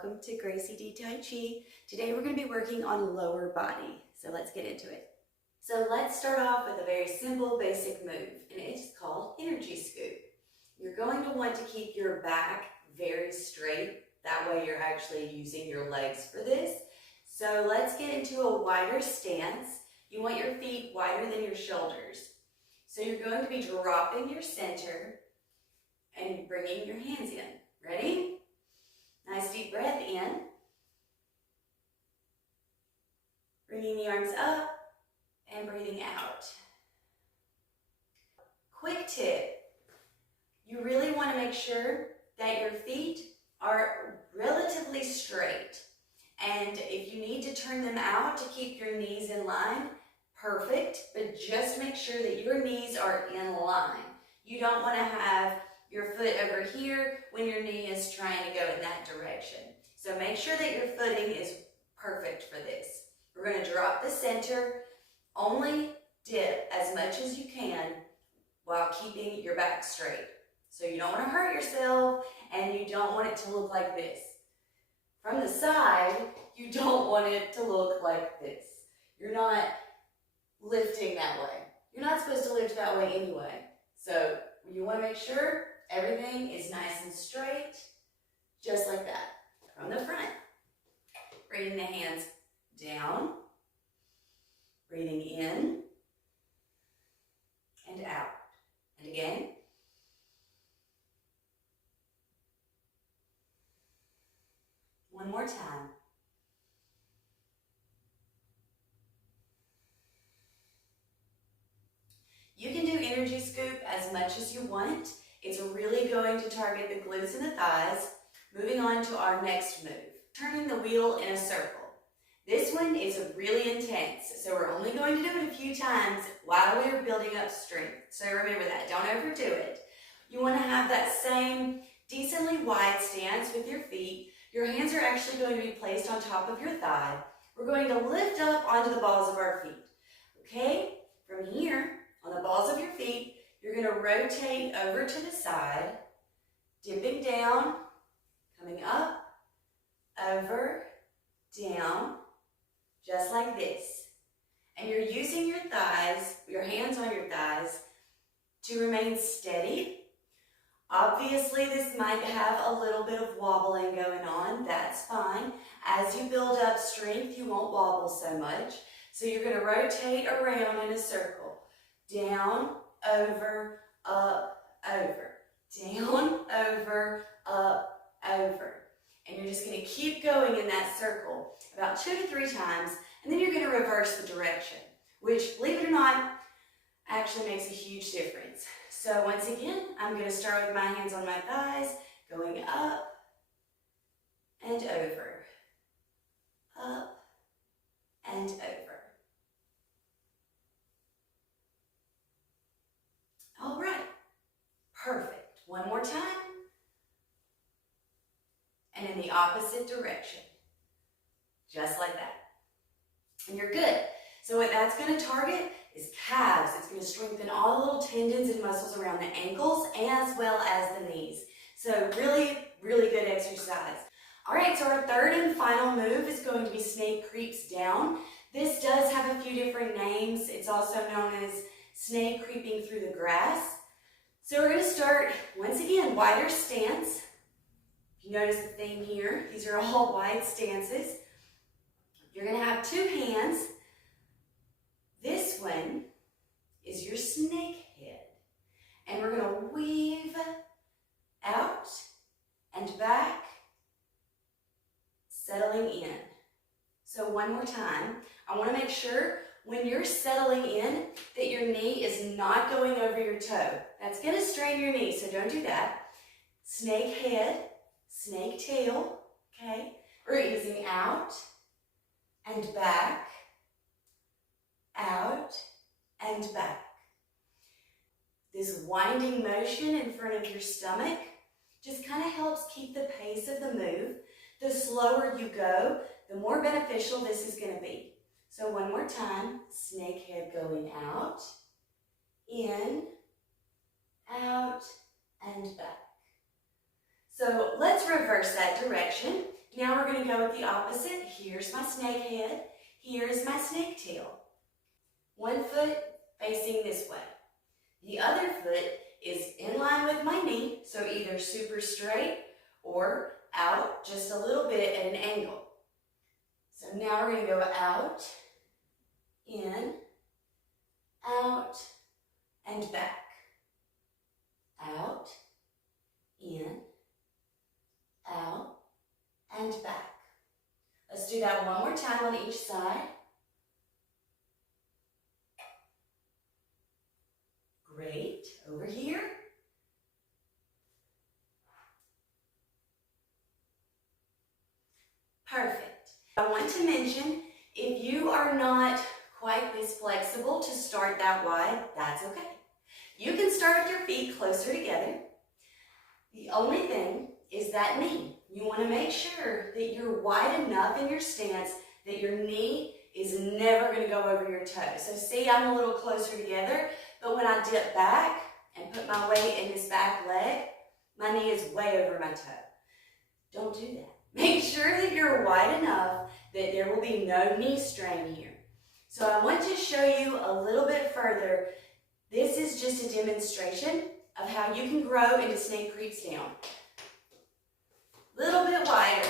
welcome to Gracie D Tai Chi. Today we're going to be working on lower body, so let's get into it. So let's start off with a very simple basic move, and it's called energy scoop. You're going to want to keep your back very straight, that way you're actually using your legs for this. So let's get into a wider stance. You want your feet wider than your shoulders. So you're going to be dropping your center and bringing your hands in. Ready? Nice deep breath in. Bringing the arms up and breathing out. Quick tip. You really want to make sure that your feet are relatively straight. And if you need to turn them out to keep your knees in line, perfect. But just make sure that your knees are in line. You don't want to have your foot over here when your knee is trying to go in that direction. So make sure that your footing is perfect for this. We're going to drop the center, only dip as much as you can while keeping your back straight. So you don't want to hurt yourself and you don't want it to look like this. From the side, you don't want it to look like this. You're not lifting that way. You're not supposed to lift that way anyway. So you want to make sure everything is nice and straight, just like that, from the front. Bringing the hands down, breathing in and out. And again. One more time. You can do energy scoop as much as you want. It's really going to target the glutes and the thighs. Moving on to our next move, turning the wheel in a circle. This one is really intense, so we're only going to do it a few times while we are building up strength. So remember that, don't overdo it. You want to have that same decently wide stance with your feet. Your hands are actually going to be placed on top of your thigh. We're going to lift up onto the balls of our feet. Okay, from here, on the balls of your feet, you're going to rotate over to the side, dipping down, coming up, over, down, just like this. And you're using your thighs, your hands on your thighs, to remain steady. Obviously, this might have a little bit of wobbling going on. That's fine. As you build up strength, you won't wobble so much. So you're going to rotate around in a circle. Down, over, up, over. Down, over, up, over. And you're just going to keep going in that circle about 2 to 3 times, and then you're going to reverse the direction, which, believe it or not, actually makes a huge difference. So once again, I'm going to start with my hands on my thighs, going up and over, up and over. All right, perfect. One more time. And in the opposite direction, just like that. And you're good. So what that's going to target is calves. It's going to strengthen all the little tendons and muscles around the ankles as well as the knees. So really, really good exercise. All right, so our third and final move is going to be snake creeps down. This does have a few different names. It's also known as snake creeping through the grass. So we're going to start, once again, wider stance. If you notice the theme here, these are all wide stances. You're going to have 2 hands. This one is your snake head. And we're going to weave out and back, settling in. So one more time, I want to make sure when you're settling in that your knee is not going over your toe. That's going to strain your knee, so don't do that. Snake head, snake tail, okay? We're easing out and back, out and back. This winding motion in front of your stomach just kind of helps keep the pace of the move. The slower you go, the more beneficial this is going to be. So one more time, snake head going out, in, out, and back. So let's reverse that direction. Now to go with the opposite. Here's my snake head. Here's my snake tail. One foot facing this way. The other foot is in line with my knee, so either super straight or out just a little bit at an angle. So now we're going to go out, in, out, and back. Out, in, out, and back. Let's do that one more time on each side. Great. Over here. Perfect. I want to mention, if you are not quite this flexible to start that wide, that's okay. You can start with your feet closer together. The only thing is that knee. You want to make sure that you're wide enough in your stance that your knee is never going to go over your toe. So see, I'm a little closer together, but when I dip back and put my weight in this back leg, my knee is way over my toe. Don't do that. Make sure that you're wide enough that there will be no knee strain here. So I want to show you a little bit further. This is just a demonstration of how you can grow into snake creeps down. Little bit wider.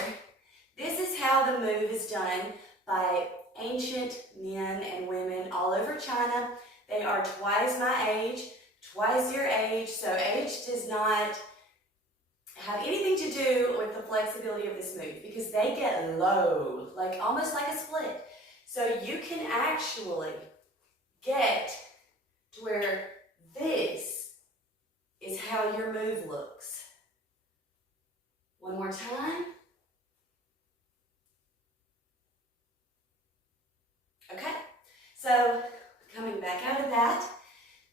This is how the move is done by ancient men and women all over China. They are twice my age, twice your age, so age does not have anything to do with the flexibility of this move because they get low, like almost like a split. So you can actually get to where this is how your move looks. One more time. Okay, so coming back out of that,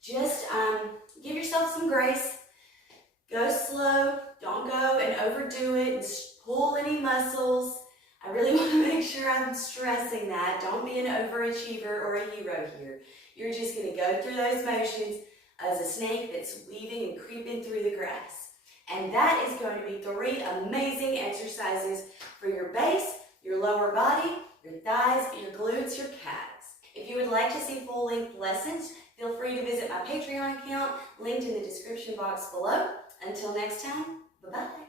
just give yourself some grace. Go slow, don't go and overdo it and pull any muscles. I really want to make sure I'm stressing that. Don't be an overachiever or a hero here. You're just going to go through those motions as a snake that's weaving and creeping through the grass. And that is going to be 3 amazing exercises for your base, your lower body, your thighs, your glutes, your calves. If you would like to see full-length lessons, feel free to visit my Patreon account, linked in the description box below. Until next time, bye-bye.